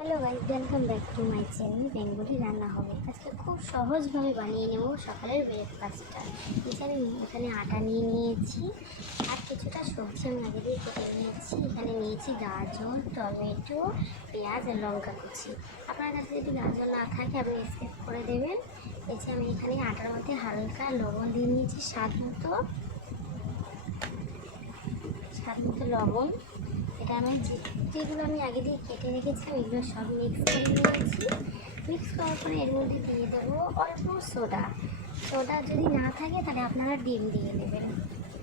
Hello guys, welcome back to my channel. Bengali রান্না হবে আজকে খুব সহজভাবে বানিয়ে নেব সকালের ব্রেকফাস্টটা। এখানে আটা নিয়ে নিয়েছি আর কিছুটা সবজি আমি আগে দিয়ে কেটে নিয়েছি। এখানে নিয়েছি গাজর, টমেটো, পেঁয়াজ আর লঙ্কা কুচি। আপনার কাছে যদি গাজর না থাকে আপনি স্কিপ করে দেবেন। আমি এখানে আটার মধ্যে হালকা লবণ দিয়ে নিয়েছি, স্বাদ মতো লবণ। এটা আমি যেগুলো আমি আগে দিয়ে কেটে রেখেছিলাম এগুলো সব মিক্স করে নিয়েছি। মিক্স করার পরে এর মধ্যে দিয়ে দেবো অল্প সোডা। যদি না থাকে তাহলে আপনারা ডিম দিয়ে দেবেন।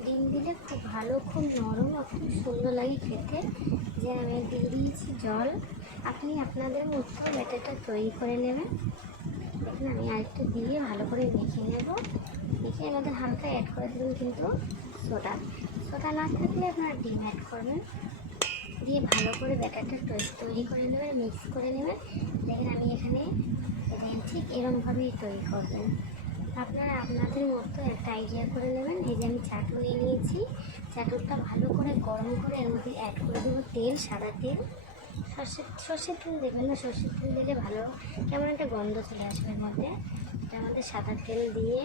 ডিম দিলে খুব ভালো, খুব নরম আর খুব সুন্দর লাগে খেতে। আমি দিয়ে দিয়েছি জল। আপনি আপনাদের মতো ব্যাটারটা তৈরি করে নেবেন। দেখুন আমি আরেকটু দিয়ে ভালো করে মেখে নেব। মেখে এর মধ্যে হালকা অ্যাড করে দেবেন কিন্তু সোডা না থাকলে আপনারা ডিম অ্যাড করবেন। দিয়ে ভালো করে ব্যাটারটা তৈরি করে নেবেন, মিক্স করে নেবেন। দেখেন আমি এখানে ঠিক এরকমভাবেই তৈরি করবেন। আপনারা আপনাদের মতো একটা আইডিয়া করে নেবেন। আমি চাটু নিয়ে নিয়েছি। চাটুটা ভালো করে গরম করে এর মধ্যে অ্যাড করে দেবো তেল, সাদা তেল। সর্ষের তেল দেবেন না, সর্ষের তেল দিলে ভালো কেমন একটা গন্ধ চলে আসবে এর মধ্যে। এটার মধ্যে সাদা তেল দিয়ে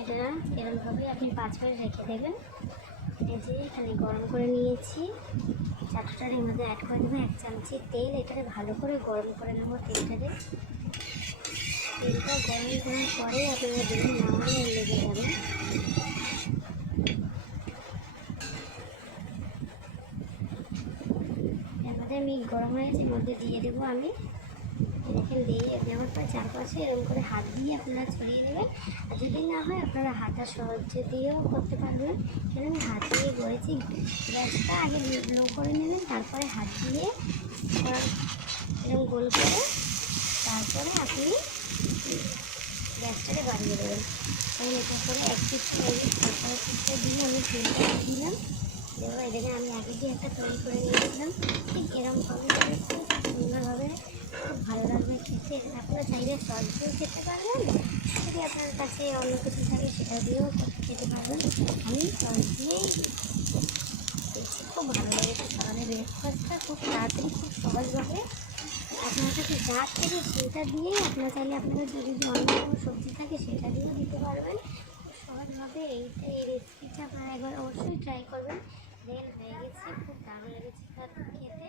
এটা এরকমভাবে আপনি 5 মিনিট রেখে দেবেন। এখানে গরম করে নিয়েছি। চাটুটার এর মধ্যে অ্যাড করে দেবো 1 চামচি তেল। এটাকে ভালো করে গরম করে নেবো। তেলটা গরম করার পরে আপনারা দেখে নামানো লেগে যাবে। এর মধ্যে আমি গরম হয়েছে, এর মধ্যে দিয়ে দেবো আমি। দেখেন দিয়ে দেওয়ার পর চারপাশে এরকম করে হাত দিয়ে আপনারা ছড়িয়ে নেবেন। আর যদি না হয় আপনারা হাতা সাহায্যে দিয়েও করতে পারবেন। আমি হাত দিয়ে করেছি। গ্যাসটা আগে লো করে নেবেন, তারপরে হাত দিয়ে এরকম গোল করে তারপরে আপনি গ্যাসটাকে বাড়িয়ে দেবেন। এটা করে এক পিঠটা দিয়ে আমি তেলটা দিলাম। এটাকে আমি আগে দিয়ে একটা তৈরি করে নিয়েছিলাম। ঠিক এরকমভাবে খুব সুন্দরভাবে খুব ভালো লাগবে খেতে। আপনারা চাইলে সস দিয়েও খেতে পারবেন, যদি আপনার কাছে অন্য কিছু থাকে সেটা দিয়েও খেতে পারবেন। আমি সস দিয়েই খেয়েছি, খুব ভালো লেগেছে। সকালে ব্রেকফাস্টটা খুব তাড়াতাড়ি খুব সহজভাবে আপনার কাছে যা থাকে সেটা দিয়েই আপনারা চাইলে আপনাদের যদি অন্য কোনো সবজি থাকে সেটা দিয়েও দিতে পারবেন। খুব সহজভাবে এই রেসিপিটা আপনারা একবার অবশ্যই ট্রাই করবেন। হয়ে গেছে, খুব দারুণ লেগেছে খেতে।